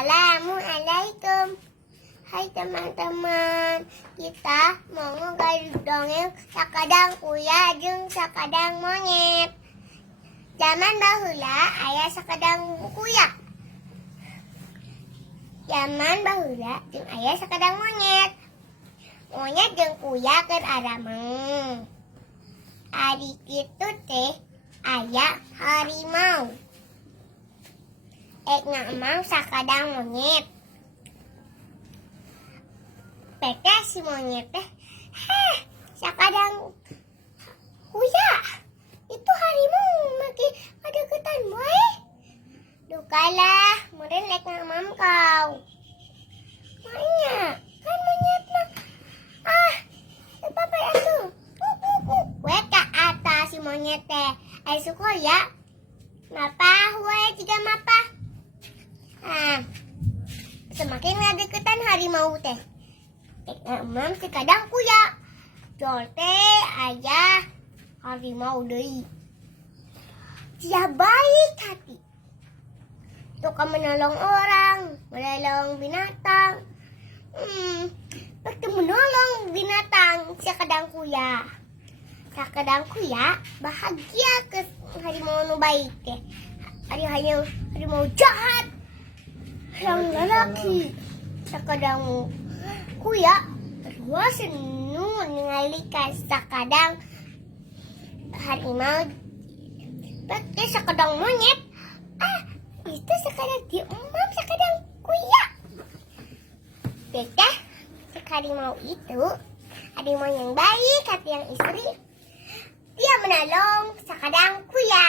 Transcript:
Assalamualaikum. Hai teman-teman, kita mau ngegali dongeng sakadang kuya jeung sakadang monyet. Zaman baheula aya sakadang kuya. Zaman baheula jeung aya sakadang monyet. Monyet jeung kuya keur arameng. Ari kitu teh aya harimau. Ngamang sakadang monyet. Pete si monyet teh, sakadang kuya. Itu harimau maki kadeketan bae. Dukalah, meureun rek ngamam kau. Manya, kan monyet mah. Papa atuh. We ka atas si monyet teh. Ai syukur ya. Mapa we jiga mapa. Semakin ngadeketan harimau teh. Ngamam sakadang kuya. Jol teh aya harimau deui. Dia baik hati. Suka menolong orang, menolong binatang. Waktu menolong binatang sakadang kuya. Sakadang kuya bahagia ke harimau nu baik teh. Harimau jahat. Yang lalaki sakadang kuya kedua seneng ningali ka sakadang harimau pakai sakadang monyet. Itu sakadang diemam sakadang kuya. Beda harimau itu harimau yang baik hati yang istri. Dia menolong sakadang kuya.